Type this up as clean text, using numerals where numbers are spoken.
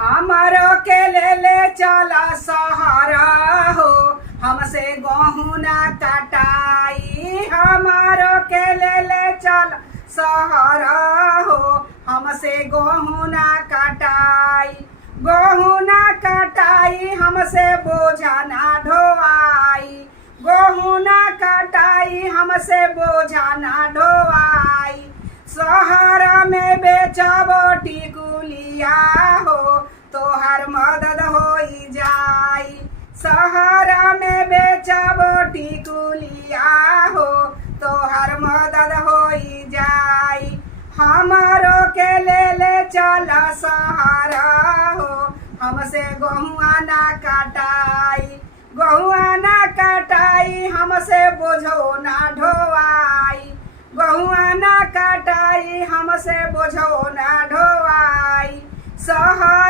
हमारो के ले चला सहारा हो, हमसे गेहूं ना कटाई। हमारो के ले चला सहारा हो, हमसे गेहूं ना कटाई। गेहूं ना कटाई, हमसे बोझा ना ढोवाई। गेहूं ना कटाई, हमसे बोझा ना ढोवाई। सहारा में बेचबो टिकुलिया हो, तोहर मदद होई जाई। सहारा में बेचबो टिकुलिया हो, तोहर मदद होई जाई। हमारो के ले चला सहारा हो, हमसे गेहुआ ना कटाई। गेहुआ ना कटाई, हमसे बोझो ना ढोवाई। गेहुआ ना कटाई, हमसे बोझो ना ढोवाई। सहारा